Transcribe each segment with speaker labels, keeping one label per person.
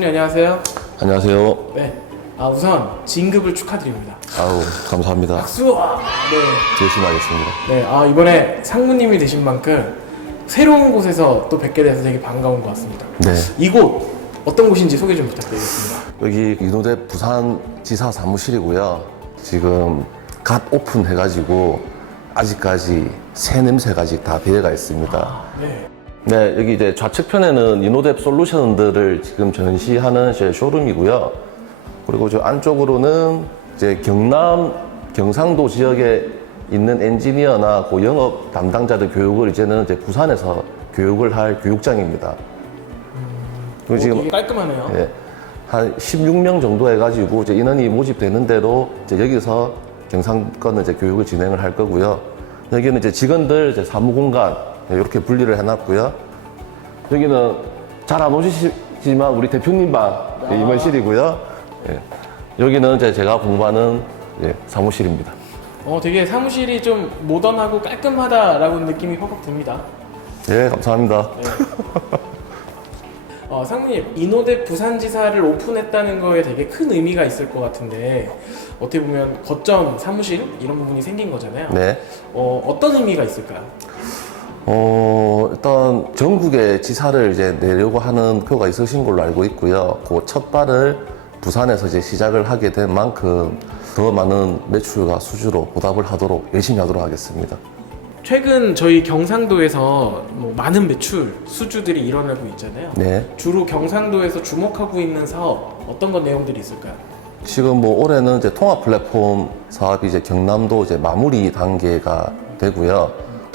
Speaker 1: 상훈님 안녕하세요.
Speaker 2: 안녕하세요.
Speaker 1: 네. 아 우선 진급을 축하드립니다.
Speaker 2: 아우 감사합니다.
Speaker 1: 박수. 네.
Speaker 2: 열심히 하겠습니다.
Speaker 1: 네. 아 이번에 상무님이 되신 만큼 새로운 곳에서 또 뵙게 돼서 되게 반가운 것 같습니다.
Speaker 2: 네.
Speaker 1: 이곳 어떤 곳인지 소개 좀 부탁드리겠습니다.
Speaker 2: 여기 이노대 부산지사 사무실이고요. 지금 갓 오픈해가지고 아직까지 새 냄새가 아직 다 배어가 있습니다.
Speaker 1: 네.
Speaker 2: 네, 여기 이제 좌측편에는 이노뎁 솔루션들을 지금 전시하는 제 쇼룸이고요. 그리고 저 안쪽으로는 이제 경남, 경상도 지역에 있는 엔지니어나 그 영업 담당자들 교육을 이제는 이제 부산에서 교육을 할 교육장입니다. 그리고
Speaker 1: 오,
Speaker 2: 지금
Speaker 1: 되게 깔끔하네요.
Speaker 2: 예, 한 16명 정도 해가지고 이제 인원이 모집되는 대로 이제 여기서 경상권은 이제 교육을 진행을 할 거고요. 여기는 이제 직원들 이제 사무 공간 예, 이렇게 분리를 해놨고요. 여기는 잘 안 오시지만 우리 대표님 방 예, 임원실이고요. 예, 여기는 이제 제가 공부하는 예, 사무실입니다.
Speaker 1: 어 되게 사무실이 좀 모던하고 깔끔하다라고 느낌이 퍽퍽 듭니다.
Speaker 2: 예, 감사합니다.
Speaker 1: 어, 상무님, 이노대 부산지사를 오픈했다는 거에 되게 큰 의미가 있을 것 같은데 어떻게 보면 거점 사무실 이런 부분이 생긴 거잖아요.
Speaker 2: 네.
Speaker 1: 어, 어떤 의미가 있을까요?
Speaker 2: 어, 일단 전국에 지사를 이제 내려고 하는 표가 있으신 걸로 알고 있고요. 그 첫 발을 부산에서 이제 시작을 하게 된 만큼 더 많은 매출과 수주로 보답을 하도록 열심히 하도록 하겠습니다.
Speaker 1: 최근 저희 경상도에서 뭐 많은 매출 수주들이 일어나고 있잖아요.
Speaker 2: 네.
Speaker 1: 주로 경상도에서 주목하고 있는 사업 어떤 건 내용들이 있을까요?
Speaker 2: 지금 뭐 올해는 이제 통합 플랫폼 사업이 이제 경남도 이제 마무리 단계가 되고요.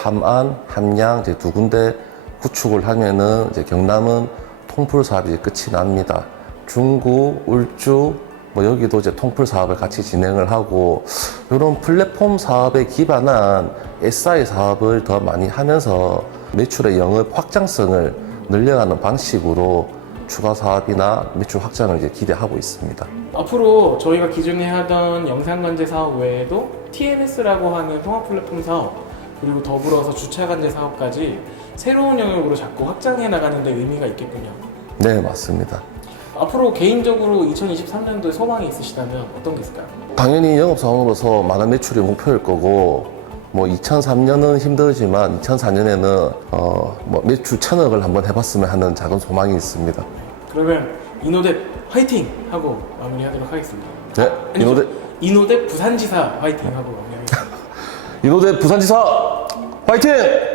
Speaker 2: 함안, 함양 이제 두 군데 구축을 하면은 이제 경남은 통풀 사업이 끝이 납니다. 중구, 울주, 뭐 여기도 이제 통풀 사업을 같이 진행을 하고 이런 플랫폼 사업에 기반한 SI 사업을 더 많이 하면서 매출의 영업 확장성을 늘려가는 방식으로 추가 사업이나 매출 확장을 이제 기대하고 있습니다.
Speaker 1: 앞으로 저희가 기존에 하던 영상 관제 사업 외에도 TMS라고 하는 통합 플랫폼 사업 그리고 더불어서 주차관제 사업까지 새로운 영역으로 자꾸 확장해 나가는 데 의미가 있겠군요.
Speaker 2: 네, 맞습니다.
Speaker 1: 앞으로 개인적으로 2023년도에 소망이 있으시다면 어떤 게 있을까요?
Speaker 2: 당연히 영업 사원으로서 많은 매출이 목표일 거고, 뭐 2003년은 힘들지만 2004년에는 어, 뭐 매출 천억을 한번 해봤으면 하는 작은 소망이 있습니다.
Speaker 1: 그러면 이노대 화이팅 하고 마무리하도록 하겠습니다.
Speaker 2: 네, 이노대
Speaker 1: 이노대 부산지사 화이팅 하고 마무리하겠습니다.
Speaker 2: 이노대 부산지사 화이팅!